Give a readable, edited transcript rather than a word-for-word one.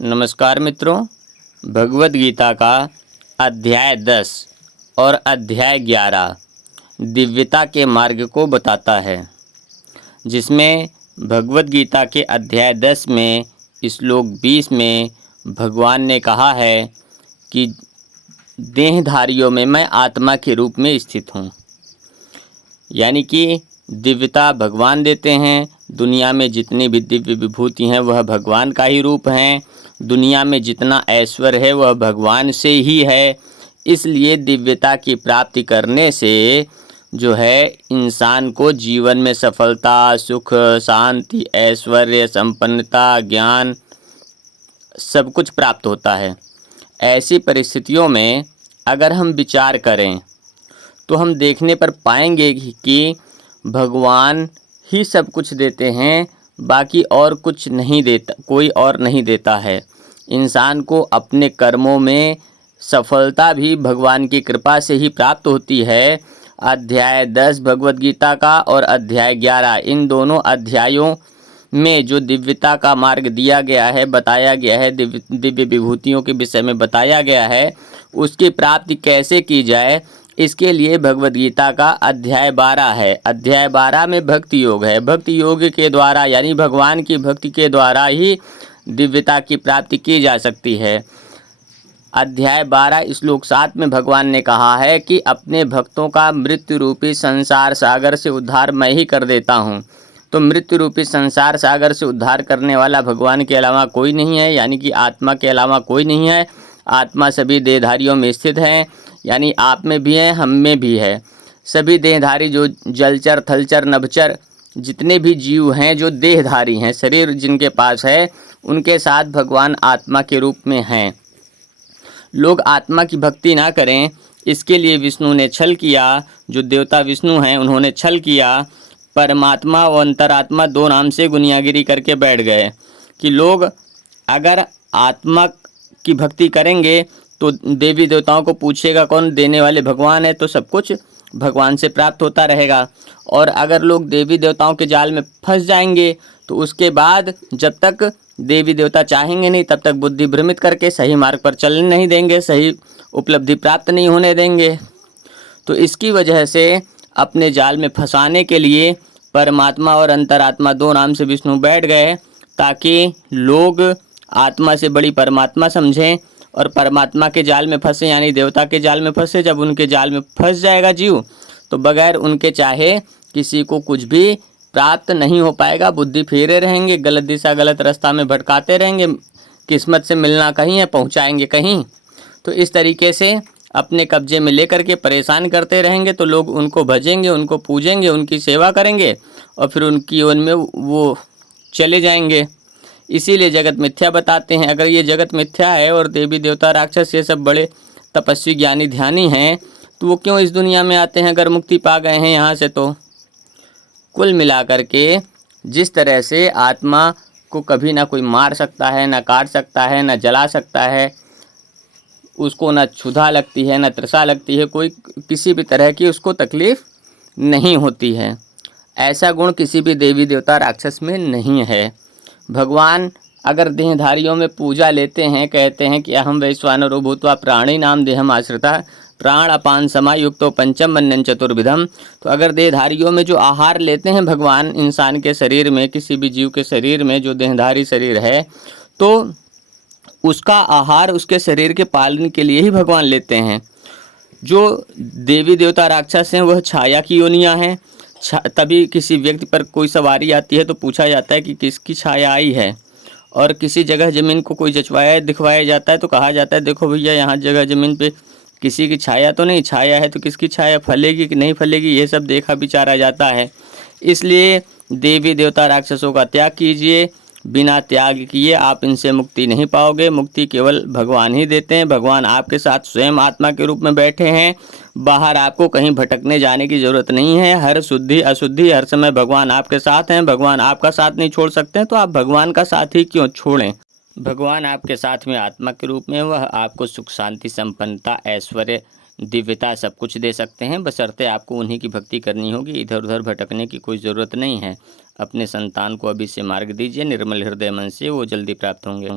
नमस्कार मित्रों, भगवद गीता का अध्याय 10 और अध्याय 11 दिव्यता के मार्ग को बताता है, जिसमें भगवद गीता के अध्याय 10 में श्लोक 20 में भगवान ने कहा है कि देहधारियों में मैं आत्मा के रूप में स्थित हूँ। यानी कि दिव्यता भगवान देते हैं। दुनिया में जितनी भी दिव्य विभूति हैं वह भगवान का ही रूप हैं। दुनिया में जितना ऐश्वर्य है वह भगवान से ही है। इसलिए दिव्यता की प्राप्ति करने से जो है इंसान को जीवन में सफलता, सुख, शांति, ऐश्वर्य, संपन्नता, ज्ञान सब कुछ प्राप्त होता है। ऐसी परिस्थितियों में अगर हम विचार करें तो हम देखने पर पाएंगे कि भगवान ही सब कुछ देते हैं, बाकी और कुछ नहीं देता, कोई और नहीं देता है। इंसान को अपने कर्मों में सफलता भी भगवान की कृपा से ही प्राप्त होती है। अध्याय 10 भगवद गीता का और अध्याय 11 इन दोनों अध्यायों में जो दिव्यता का मार्ग दिया गया है, बताया गया है, दिव्य विभूतियों के विषय में बताया गया है, उसकी प्राप्ति कैसे की जाए, इसके लिए भगवद गीता का अध्याय 12 है। अध्याय 12 में भक्ति योग है। भक्ति योग के द्वारा यानी भगवान की भक्ति के द्वारा ही दिव्यता की प्राप्ति की जा सकती है। अध्याय 12 श्लोक 7 में भगवान ने कहा है कि अपने भक्तों का मृत्यु रूपी संसार सागर से उद्धार मैं ही कर देता हूँ। तो मृत्यु रूपी संसार सागर से उद्धार करने वाला भगवान के अलावा कोई नहीं है, यानी कि आत्मा के अलावा कोई नहीं है। आत्मा सभी देहधारियों में स्थित है, यानी आप में भी है, हम में भी है। सभी देहधारी जो जलचर, थलचर, नभचर जितने भी जीव हैं, जो देहधारी हैं, शरीर जिनके पास है, उनके साथ भगवान आत्मा के रूप में हैं। लोग आत्मा की भक्ति ना करें, इसके लिए विष्णु ने छल किया। जो देवता विष्णु हैं उन्होंने छल किया। परमात्मा और अंतरात्मा दो नाम से गुनियागिरी करके बैठ गए कि लोग अगर आत्मा की भक्ति करेंगे तो देवी देवताओं को पूछेगा कौन, देने वाले भगवान है, तो सब कुछ भगवान से प्राप्त होता रहेगा। और अगर लोग देवी देवताओं के जाल में फंस जाएंगे तो उसके बाद जब तक देवी देवता चाहेंगे नहीं तब तक बुद्धि भ्रमित करके सही मार्ग पर चलने नहीं देंगे, सही उपलब्धि प्राप्त नहीं होने देंगे। तो इसकी वजह से अपने जाल में फंसाने के लिए परमात्मा और अंतरात्मा दो नाम से विष्णु बैठ गए, ताकि लोग आत्मा से बड़ी परमात्मा समझें और परमात्मा के जाल में फंसे, यानी देवता के जाल में फंसे। जब उनके जाल में फंस जाएगा जीव तो बगैर उनके चाहे किसी को कुछ भी प्राप्त नहीं हो पाएगा। बुद्धि फेरे रहेंगे, गलत दिशा, गलत रास्ता में भटकाते रहेंगे। किस्मत से मिलना कहीं है, पहुंचाएंगे कहीं। तो इस तरीके से अपने कब्जे में लेकर के परेशान करते रहेंगे तो लोग उनको भजेंगे, उनको पूजेंगे, उनकी सेवा करेंगे और फिर उनकी ओर में वो चले जाएंगे। इसीलिए जगत मिथ्या बताते हैं। अगर ये जगत मिथ्या है और देवी देवता, राक्षस ये सब बड़े तपस्वी, ज्ञानी, ध्यानी हैं, तो वो क्यों इस दुनिया में आते हैं अगर मुक्ति पा गए हैं यहाँ से। तो कुल मिलाकर के जिस तरह से आत्मा को कभी ना कोई मार सकता है, ना काट सकता है, ना जला सकता है, उसको ना क्षुधा लगती है, ना तृषा लगती है, कोई किसी भी तरह की उसको तकलीफ़ नहीं होती है, ऐसा गुण किसी भी देवी देवता, राक्षस में नहीं है। भगवान अगर देहधारियों में पूजा लेते हैं, कहते हैं कि अहम वैश्वानरो भूत्वा प्राणी नाम देहम आश्रिता प्राण अपान समायुक्तो पंचम वन्यं चतुर्विधम। तो अगर देहधारियों में जो आहार लेते हैं भगवान इंसान के शरीर में, किसी भी जीव के शरीर में जो देहधारी शरीर है, तो उसका आहार उसके शरीर के पालन के लिए ही भगवान लेते हैं। जो देवी देवता, राक्षस हैं वह छाया की योनियाँ हैं। तभी किसी व्यक्ति पर कोई सवारी आती है तो पूछा जाता है कि किसकी छाया आई है, और किसी जगह ज़मीन को कोई जचवाया दिखवाया जाता है तो कहा जाता है देखो भैया यहाँ जगह ज़मीन पे किसी की छाया तो नहीं, छाया है तो किसकी छाया, फलेगी कि नहीं फलेगी, ये सब देखा विचारा जाता है। इसलिए देवी देवता, राक्षसों का त्याग कीजिए। बिना त्याग किए आप इनसे मुक्ति नहीं पाओगे। मुक्ति केवल भगवान ही देते हैं। भगवान आपके साथ स्वयं आत्मा के रूप में बैठे हैं। बाहर आपको कहीं भटकने जाने की ज़रूरत नहीं है। हर शुद्धि अशुद्धि हर समय भगवान आपके साथ हैं। भगवान आपका साथ नहीं छोड़ सकते हैं तो आप भगवान का साथ ही क्यों छोड़ें। भगवान आपके साथ में आत्मा के रूप में, वह आपको सुख, शांति, संपन्नता, ऐश्वर्य, दिव्यता सब कुछ दे सकते हैं, बशर्ते आपको उन्हीं की भक्ति करनी होगी। इधर उधर भटकने की कोई ज़रूरत नहीं है। अपने संतान को अभी से मार्ग दीजिए निर्मल हृदय मन से, वो जल्दी प्राप्त होंगे।